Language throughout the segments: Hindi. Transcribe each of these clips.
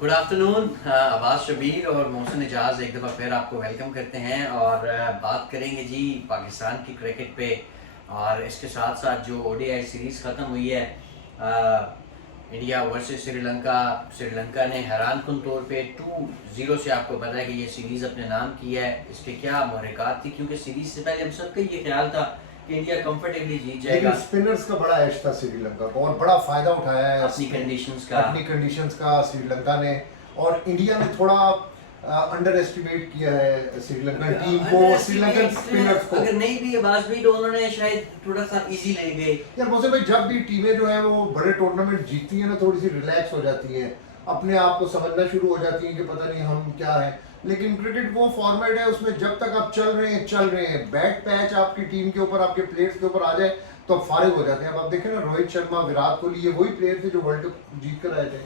Good afternoon. अब्बास शबीर और मोहसिन एजाज एक दफ़ा फिर आपको वेलकम करते हैं और बात करेंगे जी पाकिस्तान की क्रिकेट पे। और इसके साथ साथ जो ओडीआई सीरीज़ ख़त्म हुई है, इंडिया वर्सेस श्रीलंका, श्रीलंका ने हैरान कुन तौर पे 2-0 से, आपको पता है कि ये सीरीज़ अपने नाम की है। इसके क्या मुहरक़ात थी, क्योंकि सीरीज़ से पहले हम सबका ये ख्याल था कि इंडिया कंफर्टेबली जीत जाएगा। लेकिन स्पिनर्स का बड़ा एज था श्रीलंका को और बड़ा फायदा उठाया है अपनी कंडीशंस का श्रीलंका ने। और इंडिया ने थोड़ा अंडर एस्टिमेट किया है श्रीलंकन टीम को, श्रीलंकन स्पिनर्स को। अगर नहीं भी आवाज भी तो उन्होंने शायद थोड़ा सा इजी ले गए। यार मोहसिन भाई, जब भी टीमें जो है वो बड़े टूर्नामेंट जीतती है ना, थोड़ी सी रिलैक्स हो जाती हैं, अपने आप को समझना शुरू हो जाती हैं कि पता नहीं हम क्या है। लेकिन क्रिकेट वो फॉर्मेट है, उसमें जब तक आप चल रहे हैं, बैट पैच आपकी टीम के ऊपर, आपके प्लेयर्स के ऊपर आ जाए तो आप फारिग हो जाते हैं। अब आप देखें ना, रोहित शर्मा, विराट कोहली, ये वही प्लेयर थे जो वर्ल्ड कप जीत कर आए थे,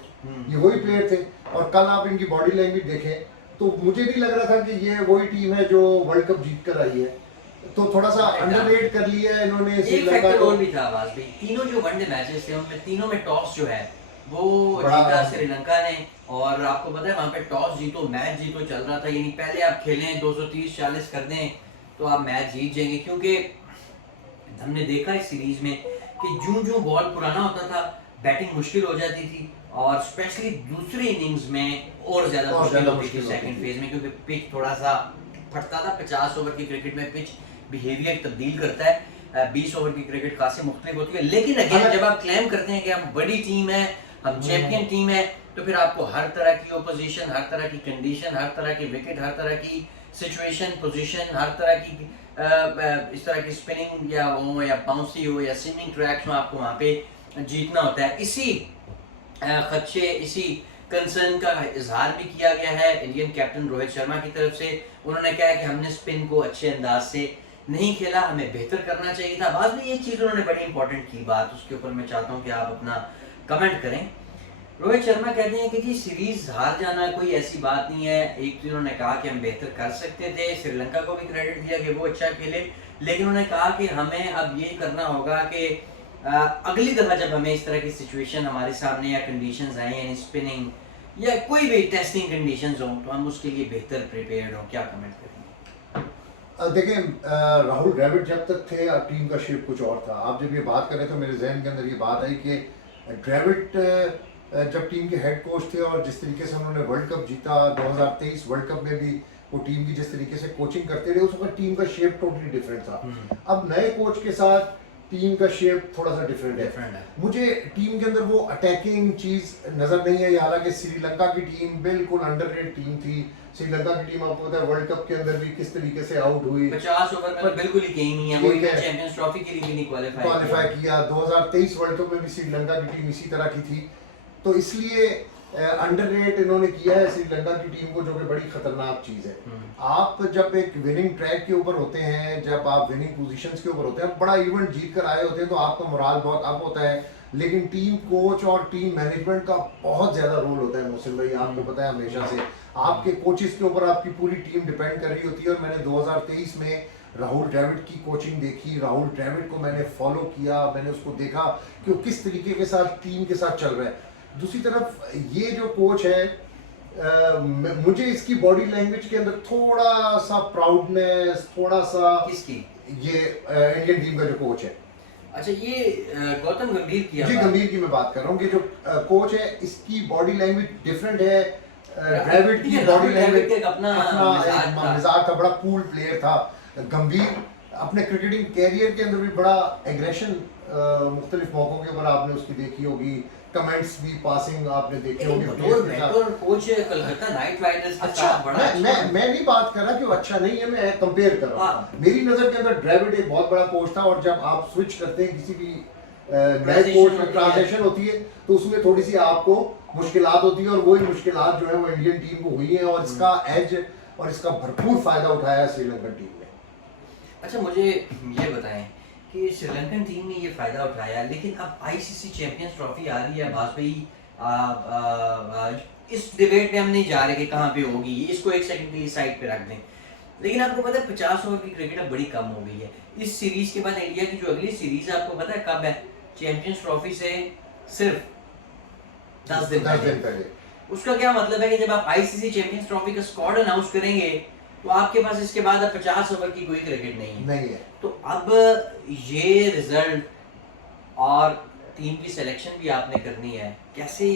ये वही प्लेयर थे। और कल आप इनकी बॉडी लैंग्वेज देखें तो मुझे नहीं लग रहा था कि ये वही टीम है जो वर्ल्ड कप जीत कर आई है। तो थोड़ा सा अंडररेट कर लिया है इन्होंने श्रीलंका को। और भी था आवाज भी, तीनों जो वनडे मैचेस थे उनमें तीनों में टॉस जो है वो जीता श्रीलंका ने। और आपको पता है वहां पे टॉस जीतो मैच जीतो चल रहा था, यानी पहले आप खेलें 230-40 कर दें तो आप मैच जीत जाएंगे। क्योंकि हमने देखा इस सीरीज में कि जूं बॉल पुराना होता था बैटिंग मुश्किल हो जाती थी, और स्पेशली दूसरी इनिंग्स में और ज्यादा मुश्किल होती थी सेकंड फेज में, क्योंकि पिच थोड़ा सा फटता था। 50 ओवर की क्रिकेट में पिच बिहेवियर तब्दील करता है, 20 ओवर की क्रिकेट खासी मुख्तलिफ होती है। लेकिन अगेन जब आप क्लेम करते हैं कि हम बड़ी टीम है, हम चैंपियन टीम है, तो फिर आपको हर तरह की ओपोजिशन, हर तरह की कंडीशन, हर तरह की विकेट, हर तरह की सिचुएशन, पोजीशन, हर तरह की इस तरह की स्पिनिंग या हो या बाउंसी हो या स्विमिंग ट्रैक्स में आपको वहाँ पे जीतना होता है। इसी खदशे, इसी कंसर्न का इजहार भी किया गया है इंडियन कैप्टन रोहित शर्मा की तरफ से। उन्होंने कहा कि हमने स्पिन को अच्छे अंदाज से नहीं खेला, हमें बेहतर करना चाहिए था। बाद में ये चीज़ उन्होंने बड़ी इंपॉर्टेंट की बात, उसके ऊपर मैं चाहता हूँ कि आप अपना कमेंट करें। रोहित शर्मा कहते हैं कि जी सीरीज हार जाना कोई ऐसी बात नहीं है। एक तो उन्होंने कहा कि हम बेहतर कर सकते थे, श्रीलंका को भी क्रेडिट दिया कि वो अच्छा खेले, लेकिन उन्होंने कहा कि हमें अब ये करना होगा कि अगली दफा जब हमें इस तरह की सिचुएशन हमारे सामने या कंडीशंस आए, यानी स्पिनिंग या कोई भी टेस्टिंग कंडीशंस हो, तो हम उसके लिए बेहतर प्रिपेयर्ड हो। क्या कमेंट करेंगे? देखें, राहुल द्रविड़ जब तक थे टीम का शेप कुछ और था। आप जब ये बात कर रहे थे तो मेरे जहन के अंदर ये बात आई कि द्रविड़ जब टीम के हेड कोच थे और जिस तरीके से उन्होंने वर्ल्ड कप जीता, 2023 वर्ल्ड कप में भी वो टीम की जिस तरीके से कोचिंग करते रहे, उस वक्त टीम का शेप टोटली डिफरेंट था। अब नए कोच के साथ टीम का शेप थोड़ा सा डिफरेंट है। मुझे टीम के अंदर वो अटैकिंग चीज नजर नहीं आई। हालांकि श्रीलंका की टीम बिल्कुल अंडररेटेड टीम थी। श्रीलंका की टीम आपको पता है वर्ल्ड कप के अंदर भी किस तरीके से आउट हुई, 50 ओवर में बिल्कुल ही कहीं नहीं है, वो चैंपियंस ट्रॉफी के लिए भी नहीं क्वालिफाई किया। 2023 वर्ल्ड कप में भी श्रीलंका की टीम इसी तरह की थी। तो इसलिए अंडररेट इन्होंने किया है श्रीलंका की टीम को, जो कि बड़ी खतरनाक चीज है। आप जब एक विनिंग ट्रैक के ऊपर होते हैं, जब आप विनिंग पोजीशंस के ऊपर होते हैं, बड़ा इवेंट जीत कर आए होते हैं, तो आपका मोराल बहुत अप होता है। लेकिन टीम कोच और टीम मैनेजमेंट का बहुत ज्यादा रोल होता है मोहसिन भाई, आपको पता है हमेशा से आपके कोचेस के ऊपर आपकी पूरी टीम डिपेंड कर रही होती है। और मैंने 2023 में राहुल द्रविड़ की कोचिंग देखी, राहुल द्रविड़ को मैंने फॉलो किया, मैंने उसको देखा कि वो किस तरीके के साथ टीम के साथ चल रहा है। दूसरी तरफ ये जो कोच है, मुझे इसकी बॉडी लैंग्वेज के अंदर थोड़ा सा प्राउडनेस, थोड़ा सा किसकी, ये इंडियन टीम का जो कोच है। अच्छा, ये गौतम गंभीर की जी गंभीर की मैं बात कर रहा हूँ कि जो कोच है इसकी बॉडी लैंग्वेज डिफरेंट है। द्रविड़ की बॉडी लैंग्वेज अपना मिजाज था, बड़ा कूल प्लेयर था। गंभीर अपने क्रिकेटिंग कैरियर के अंदर भी बड़ा एग्रेशन मुख्तलिफ मौकों के ऊपर आपने उसकी देखी होगी, कमेंट्स भी, पासिंग आपने देखे होंगे। कोच कलकत्ता नाइट राइडर्स के साथ बड़ा मैं नहीं बात कर रहा कि वो अच्छा नहीं है, मैं कंपेयर कर रहा हूँ। मेरी नजर के अंदर द्रविड़ एक बहुत बड़ा कोच था, और जब आप स्विच करते हैं किसी भी नए कोच में, ट्रांजिशन होती है, तो उसमें थोड़ी सी आपको मुश्किलात होती है, और वही मुश्किलात जो है वो इंडियन टीम को हुई है, और इसका एज और इसका भरपूर फायदा उठाया श्रीलंकन टीम ने। अच्छा, मुझे ये बताएं कि श्रीलंकन टीम ने ये फायदा उठाया, लेकिन अब आईसीसी चैंपियंस ट्रॉफी आ रही है भाई, इस डिबेट में हम नहीं जा रहे कि कहाँ पे होगी, इसको एक सेकंड के लिए साइड पे रख दें। लेकिन आपको पता है 50 ओवर की क्रिकेट अब बड़ी कम हो गई है। इस सीरीज के बाद इंडिया की जो अगली सीरीज है, आपको पता है कब है? चैंपियंस ट्रॉफी से सिर्फ 10 दिन पहले। उसका क्या मतलब है कि जब आप आईसीसी चैंपियंस ट्रॉफी का स्क्वाड अनाउंस करेंगे तो आपके पास इसके बाद अब 50 ओवर की कोई क्रिकेट नहीं है। तो अब ये रिजल्ट और टीम की सिलेक्शन भी आपने करनी है, कैसे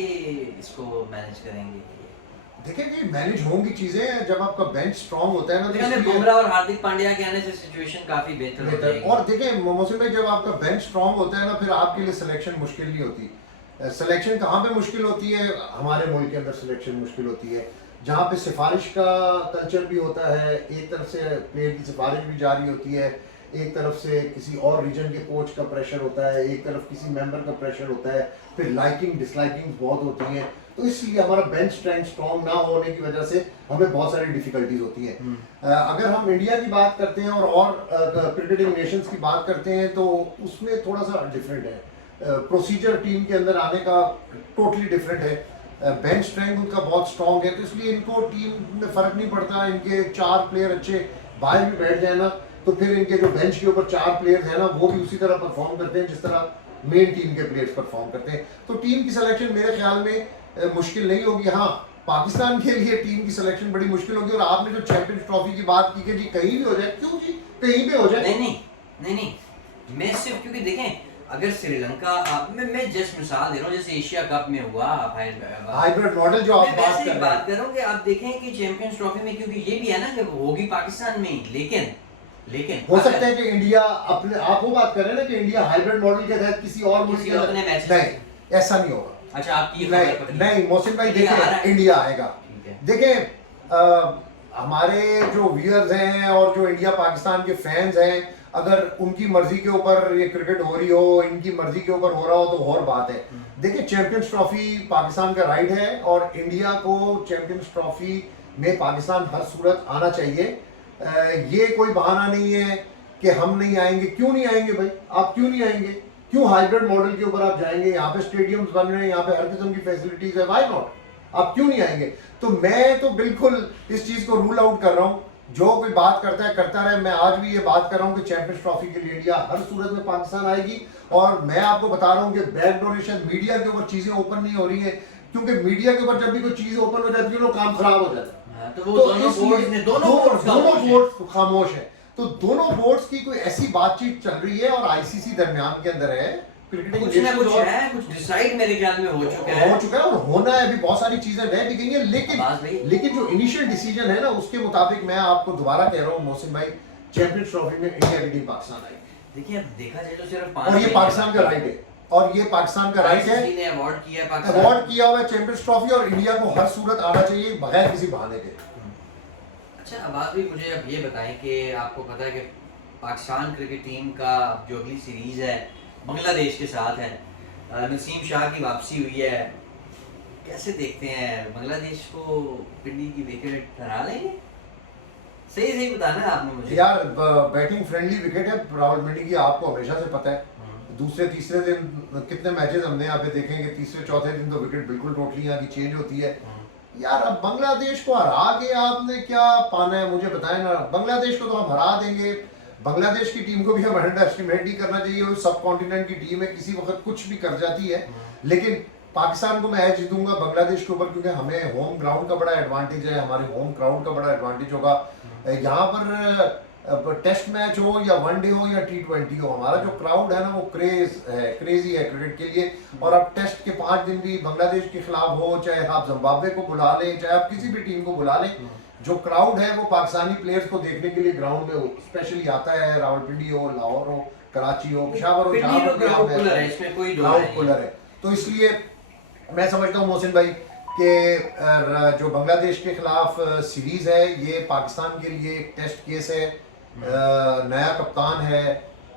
इसको मैनेज करेंगे? देखिए कि मैनेज होंगी चीजें जब आपका बेंच स्ट्रांग होता है ना, तो हमें बुमराह और हार्दिक पांड्या के आने से सिचुएशन काफी बेहतर हो जाएगी। और देखिए मोहसिन भाई, जब आपका बेंच स्ट्रांग होता है ना, फिर आपके लिए सिलेक्शन मुश्किल नहीं होती। सिलेक्शन कहाँ पे मुश्किल होती है? हमारे मुल्क के अंदर सिलेक्शन मुश्किल होती है जहाँ पे सिफारिश का कल्चर भी होता है, एक तरफ से प्लेयर की सिफारिश भी जारी होती है, एक तरफ से किसी और रीजन के कोच का प्रेशर होता है, एक तरफ किसी मेंबर का प्रेशर होता है, फिर लाइकिंग डिसलाइकिंग बहुत होती हैं। तो इसलिए हमारा बेंच स्ट्रेंथ स्ट्रॉन्ग ना होने की वजह से हमें बहुत सारी डिफिकल्टीज होती हैं। अगर हम इंडिया की बात करते हैं और क्रिकेटिंग नेशंस की बात करते हैं तो उसमें थोड़ा सा डिफरेंट है। प्रोसीजर टीम के अंदर आने का टोटली डिफरेंट है। बेंच स्ट्रेंथ उनका बहुत स्ट्रॉन्ग है, तो इसलिए इनको टीम में फर्क नहीं पड़ता। इनके 4 प्लेयर अच्छे बाहर भी बैठ जाए ना, तो फिर इनके जो बेंच के ऊपर 4 प्लेयर हैं ना, वो भी उसी तरह परफॉर्म करते हैं जिस तरह मेन टीम के प्लेयर्स परफॉर्म करते हैं। तो टीम की सिलेक्शन मेरे ख्याल में मुश्किल नहीं होगी। हाँ, पाकिस्तान के लिए टीम की सिलेक्शन बड़ी मुश्किल होगी। और आपने जो चैंपियंस ट्रॉफी की बात की कि जी कहीं भी हो जाए, क्यों जी कहीं भी हो जाए? नहीं, मैं सिर्फ क्योंकि देखें अगर श्रीलंका मैं जस्ट मिसाल दे रहा हूँ, जैसे एशिया कप में हुआ हाइब्रिड मॉडल जो आप बात कर रहे हो कि आप देखें कि चैंपियंस ट्रॉफी में, क्योंकि ये भी है ना कि होगी पाकिस्तान में, लेकिन हो सकता है कि इंडिया अपने आप वो बात कर रहे हैं ना कि इंडिया हाइब्रिड मॉडल के तहत किसी और मुल्क के अपने मैच नहीं, ऐसा नहीं होगा। अच्छा, आपकी नहीं मोहसिन भाई, देखिए इंडिया आएगा। देखिए हमारे जो व्यूअर्स हैं और जो इंडिया पाकिस्तान के फैंस हैं, अगर उनकी मर्जी के ऊपर ये क्रिकेट हो रही हो, इनकी मर्जी के ऊपर हो रहा हो, तो और बात है। देखिए चैंपियंस ट्रॉफी पाकिस्तान का राइट है और इंडिया को चैंपियंस ट्रॉफी में पाकिस्तान हर सूरत आना चाहिए। ये कोई बहाना नहीं है कि हम नहीं आएंगे। क्यों नहीं आएंगे भाई? आप क्यों नहीं आएंगे? क्यों हाइब्रिड मॉडल के ऊपर आप जाएंगे? यहाँ पे स्टेडियम्स बन रहे हैं, यहाँ पे हर किस्म की फैसिलिटीज है, व्हाई नॉट? आप क्यों नहीं आएंगे? तो मैं तो बिल्कुल इस चीज को रूल आउट कर रहा हूँ। जो कोई बात करता है करता रहे। मैं आज भी ये बात कर रहा हूँ कि चैंपियंस ट्रॉफी के लिए इंडिया हर सूरत में पाकिस्तान आएगी। और मैं आपको बता रहा हूँ कि बैक डोनेशन मीडिया के ऊपर चीजें ओपन नहीं हो रही है, क्योंकि मीडिया के ऊपर जब भी कोई चीज ओपन हो जाती है तो काम खराब हो जाता है। तो दोनों बोर्ड खामोश है। तो दोनों बोर्ड्स की कोई ऐसी बातचीत चल रही है और आईसीसी दरमियान के अंदर है। कुछ डिसाइड मेरे ख्याल में हो चुका है और होना है। अभी बहुत सारी चीजें रह भी गई हैं, लेकिन जो इनिशियल डिसीजन है ना, उसके मुताबिक मैं आपको दोबारा कह रहा हूँ मोहसिन भाई, चैंपियंस ट्रॉफी में इंडिया की टीम पाकिस्तान आएगी। देखिए अब देखा जाए तो सिर्फ और ये पाकिस्तान का राइट है, और ये पाकिस्तान का राइट है। अवार्ड किया हुआ है चैंपियंस ट्रॉफी, और इंडिया को हर सूरत आना चाहिए बगैर किसी बहाने के। अच्छा अब्बास भाई, मुझे अब ये बताएं कि आपको पता है कि पाकिस्तान क्रिकेट टीम का जो अगली सीरीज है बांग्लादेश के साथ है, नसीम शाह की वापसी हुई है, कैसे देखते हैं? बांग्लादेश को पिंडी की विकेट हरा लेंगे? सही बताना है आपने मुझे। यार बैटिंग फ्रेंडली विकेट है रावलपिंडी की, आपको हमेशा से पता है। दूसरे तीसरे दिन कितने मैचेस हमने यहाँ पे देखेंगे, तीसरे चौथे दिन तो विकेट बिल्कुल टोटली यहाँ की चेंज होती है। यार अब बांग्लादेश को हरा के आपने क्या पाना है मुझे बताएं ना। बांग्लादेश को तो हम हरा देंगे। बांग्लादेश की टीम को भी हम अंडर एस्टिमेट नहीं करना चाहिए। वो सब कॉन्टिनेंट की टीम है, किसी वक्त कुछ भी कर जाती है। लेकिन पाकिस्तान को मैं एज दूंगा बांग्लादेश के ऊपर, क्योंकि हमें होम ग्राउंड का बड़ा एडवांटेज है, हमारे होम क्राउड का बड़ा एडवांटेज होगा। यहाँ पर टेस्ट मैच हो या वनडे हो या T20 हो, हमारा जो क्राउड है ना वो क्रेजी है क्रिकेट के लिए। और अब टेस्ट के 5 दिन भी बांग्लादेश के खिलाफ हो, चाहे आप जिम्बाब्वे को बुला लें, चाहे आप किसी भी टीम को बुला लें, जो क्राउड है वो पाकिस्तानी प्लेयर्स को देखने के लिए ग्राउंड में स्पेशली आता है। रावलपिंडी हो, लाहौर हो, कराची हो, पेशावर हो, जहाँ पर ग्राउंड कूलर है। तो इसलिए मैं समझता हूँ मोहसिन भाई कि जो बांग्लादेश के खिलाफ सीरीज है ये पाकिस्तान के लिए एक टेस्ट केस है। नया कप्तान है,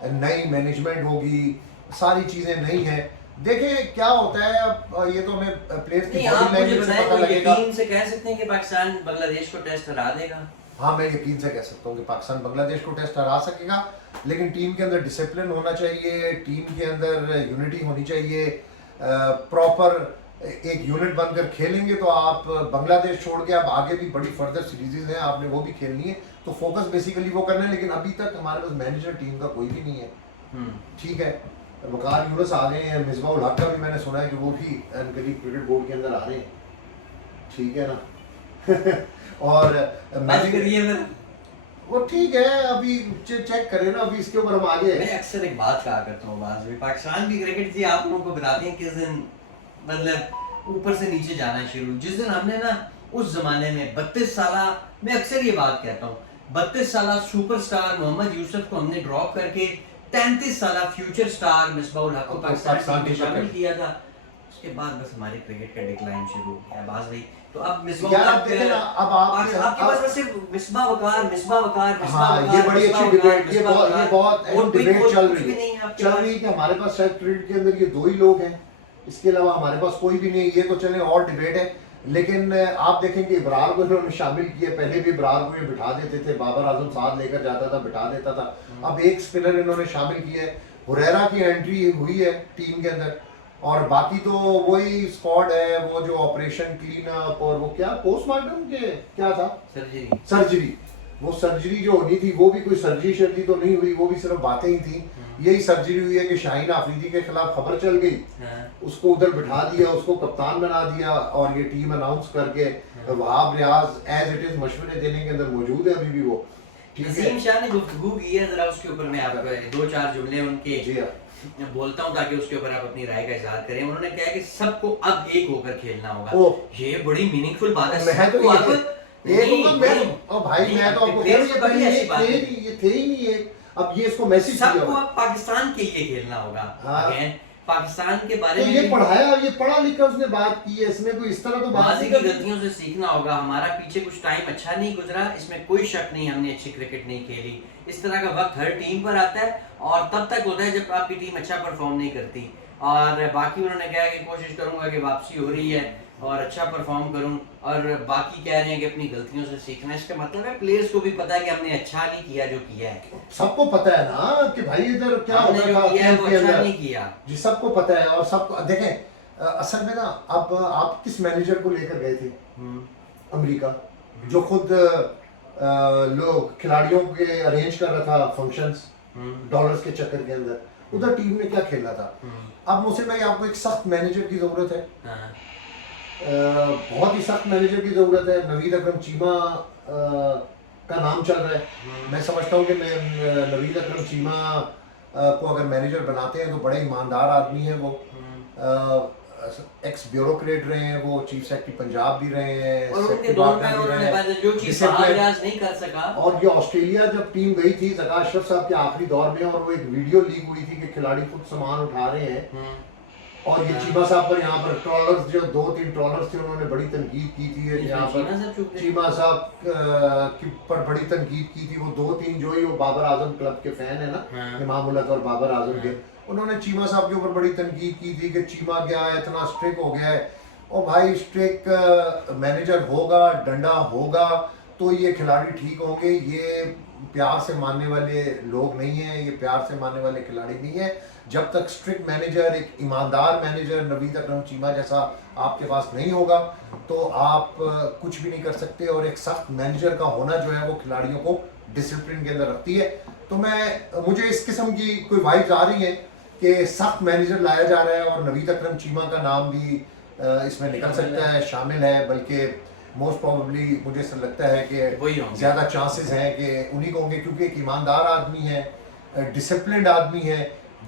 नई मैनेजमेंट होगी, सारी चीजें नई हैं। देखें क्या होता है। अब ये तो हमें प्लेयर्स की बॉडी लैंग्वेज से पता लगेगा। यकीन से कह सकते हैं कि पाकिस्तान बांग्लादेश को टेस्ट हरा देगा? हाँ, मैं यकीन से कह सकता हूँ कि पाकिस्तान बांग्लादेश को टेस्ट हरा सकेगा। लेकिन टीम के अंदर डिसिप्लिन होना चाहिए, टीम के अंदर यूनिटी होनी चाहिए। प्रॉपर एक यूनिट बनकर खेलेंगे तो आप बांग्लादेश छोड़ के आप आगे भी बड़ी फर्दर सीरीजेज हैं, आपने वो भी खेलनी है। तो फोकस बेसिकली वो करना है। लेकिन अभी तक हमारे पास मैनेजर टीम का कोई भी नहीं है। ठीक है, वकार यूनुस आ गए हैं, मिसबाह उल हक का भी मैंने सुना है कि वो भी करीब क्रिकेट बोर्ड के अंदर आ रहे हैं। ठीक है ना। और बात करिए फिर। वो ठीक है, अभी चेक करें ना, अभी इसके ऊपर हम आगे। मैं अक्सर एक बात कहा करता हूँ, बात भी पाकिस्तान की क्रिकेट थी, आप लोगों को बताते हैं किस दिन मतलब ऊपर से नीचे जाना शुरू, जिस दिन हमने ना उस जमाने में 32 साल, मैं अक्सर ये बात कहता हूँ, 32 साल सुपरस्टार मोहम्मद यूसुफ को हमने ड्रॉप करके 33 साल फ्यूचर स्टार मिसबाह-उल हक को पाकिस्तान टीम में शामिल किया था, उसके बाद बस हमारी क्रिकेट का डिक्लाइन शुरू हो गया बाज भाई। तो अब यार देखें ना, अब आपके पास बस सिर्फ मिसबाह वकार हाँ, ये बड़ी अच्छी डिबेट, ये बहुत अहम डिबेट चल रही है कि हमारे पास शायद क्रिकेट के अंदर ये दो ही लोग हैं, इसके अलावा हमारे पास कोई भी नहीं। ये तो चले और डिबेट है, लेकिन आप देखें कि इब्रार को इन्होंने शामिल किया। पहले भी इब्रार को ये बिठा देते थे, बाबर आजम साथ लेकर जाता था, बिठा देता था। अब एक स्पिनर इन्होंने शामिल किया है, हुरैरा की एंट्री हुई है टीम के अंदर, और बाकी तो वही स्क्वाड है, वो जो ऑपरेशन क्लीन अप और वो क्या पोस्टमार्टम के क्या था, सर्जरी, वो सर्जरी जो होनी थी वो भी कोई सर्जरी तो नहीं हुई, वो भी सिर्फ बातें ही थी। यही सर्जरी हुई है कि शाहीन आफरीदी के खिलाफ खबर चल गई, उसको उधर बिठा दिया, उसको कप्तान बना दिया, और ये टीम अनाउंस करके Wahab Riaz as it is मशवरे देने के अंदर मौजूद है अभी भी वो। नसीम शाह ने गुफ्तगू की है, जरा उसके ऊपर मैं आपको 2-4 जुमले उनके बोलता हूँ ताकि उसके ऊपर आप अपनी राय का इजहार करें। उन्होंने कहा कि सबको अब एक होकर खेलना होगा। ये बड़ी मीनिंगफुल बात है। मैं तो एक भाई, मैं तो आपको कह रहा हूं ये थे ही नहीं है। अब ये इसको मैसेज सबको अब पाकिस्तान के लिए खेलना होगा। पाकिस्तान के बारे तो में ये पढ़ाया, ये पढ़ा लिखा उसने बात की है, इसमें कोई इस तरह तो बात नहीं, गलतियों से सीखना होगा। हमारा पीछे कुछ टाइम अच्छा नहीं गुजरा, इसमें कोई शक नहीं, हमने अच्छी क्रिकेट नहीं खेली। इस तरह का वक्त हर टीम पर आता है और तब तक होता है जब आपकी टीम अच्छा परफॉर्म नहीं करती। और बाकी उन्होंने कहा कि कोशिश करूंगा कि वापसी हो रही है और अच्छा परफॉर्म करूं, और बाकी कह रहे हैं कि अपनी गलतियों से सीखना। इसका मतलब है प्लेयर्स को भी पता है कि हमने अच्छा नहीं किया जो किया है। सबको पता है ना कि भाई इधर क्या होता था, वो अच्छा नहीं किया जी, सबको पता है। और सबको देखें, असल में ना, अब आप किस मैनेजर को लेकर गए थे अमेरिका, जो खुद लोग खिलाड़ियों के अरेंज कर रहा था फंक्शंस डॉलर्स के चक्कर के अंदर, उधर टीम ने क्या खेला था। अब मुझसे भाई आपको एक सख्त मैनेजर की जरूरत है, बहुत ही सख्त मैनेजर की जरूरत है। नवीद अकरम चीमा का नाम चल रहा है। मैं समझता हूँ कि नवीद अकरम चीमा को अगर मैनेजर बनाते हैं तो बड़े ईमानदार आदमी है वो, एक्स ब्यूरोक्रेट रहे हैं वो, चीफ सेक्रेटरी पंजाब भी रहे हैं, और उनके दौर में उन्होंने जो चीज नहीं कर सका। और ये ऑस्ट्रेलिया जब टीम गई थी ज़का अशरफ साहब के आखिरी दौर में, और वो एक वीडियो लीक हुई थी कि खिलाड़ी खुद सामान उठा रहे हैं, और ये चीमा साहब पर यहाँ पर ट्रॉलर्स, जो 2-3 ट्रॉलर्स थे, उन्होंने बड़ी तनकीद की थी यहाँ पर, चीमा साहब पर बड़ी तनकीद की थी। वो 2-3 जो ही वो बाबर आजम क्लब के फैन है ना, इमाम उल हक और बाबर आजम के, उन्होंने चीमा साहब के ऊपर बड़ी तनकीद की थी कि चीमा क्या है, इतना स्ट्रिक्ट हो गया है। और भाई स्ट्रिक्ट मैनेजर होगा, डंडा होगा तो ये खिलाड़ी ठीक होंगे। ये प्यार से मानने वाले लोग नहीं हैं, ये प्यार से मानने वाले खिलाड़ी नहीं है। जब तक स्ट्रिक्ट मैनेजर, एक ईमानदार मैनेजर नवीद अकरम चीमा जैसा आपके पास नहीं होगा तो आप कुछ भी नहीं कर सकते। और एक सख्त मैनेजर का होना जो है वो खिलाड़ियों को डिसिप्लिन के अंदर रखती है। तो मुझे इस किस्म की कोई वाइब्स आ रही हैं कि सख्त मैनेजर लाया जा रहा है, और नवीद अकरम चीमा का नाम भी इसमें निकल सकता है, शामिल है। बल्कि मोस्ट प्रोबेबली मुझे ऐसा लगता है कि ज़्यादा चांसेस हैं कि उन्हीं को होंगे, क्योंकि एक ईमानदार आदमी है, डिसिप्लिन्ड आदमी है,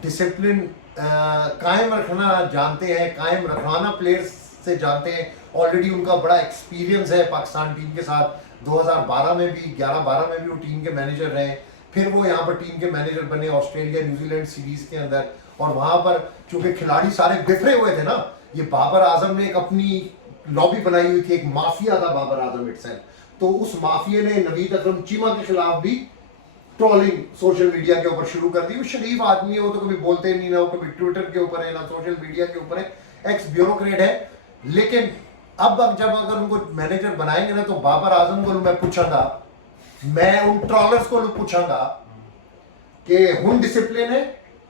डिसिप्लिन कायम रखना जानते हैं, कायम रखवाना प्लेयर्स से जानते हैं। ऑलरेडी उनका बड़ा एक्सपीरियंस है पाकिस्तान टीम के साथ। 2012 में भी, 11-12 में भी वो टीम के मैनेजर रहे, फिर वो यहाँ पर टीम के मैनेजर बने ऑस्ट्रेलिया न्यूजीलैंड सीरीज के अंदर। और वहाँ पर चूंकि खिलाड़ी सारे बिखरे हुए थे ना, ये बाबर आजम ने एक अपनी लॉबी बनाई हुई थी, एक माफिया था बाबर आजम इटसेल्फ, तो उस माफिया ने नवीद अकरम चीमा के खिलाफ भी ट्रोलिंग सोशल मीडिया के ऊपर शुरू कर दी। वो शरीफ आदमी है, वो तो कभी बोलते नहीं, ना वो कभी ट्विटर के ऊपर है, ना सोशल मीडिया के ऊपर है, एक्स ब्यूरोक्रेट है। लेकिन अब जब अगर उनको मैनेजर बनाएंगे ना, तो बाबर आजम को मैं पूछूंगा, मैं उन ट्रोलर्स को पूछूंगा कि हुन डिसिप्लिन है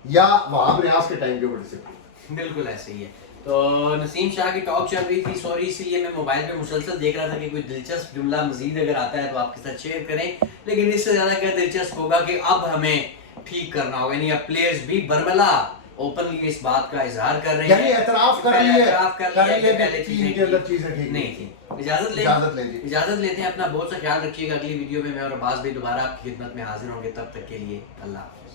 या वहाब रियाज के टाइम के ऊपर डिसिप्लिन। बिल्कुल ऐसे ही है। तो नसीम शाह की टॉक चल रही थी, सॉरी इसलिए मैं मोबाइल पे मुसलसल देख रहा था कि कोई दिलचस्प जुमला मजीद अगर आता है तो आपके साथ शेयर करें। लेकिन इससे ज़्यादा क्या दिलचस्प होगा कि अब हमें ठीक करना होगा, यानी अब प्लेयर्स भी बरमला ओपनली इस बात का इजहार कर रहे यानी हैं, एतराफ कर पहले लिए एतराफ कर लिया कि पहले टीम के अंदर चीजें ठीक नहीं थी। इजाजत लें जी। इजाजत लेते हैं, अपना बहुत सा ख्याल रखिएगा। अगली वीडियो में मैं और अब्बास भाई दोबारा आपकी खिदमत में हाजिर होंगे, तब तक के लिए अल्लाह हाफ़िज़।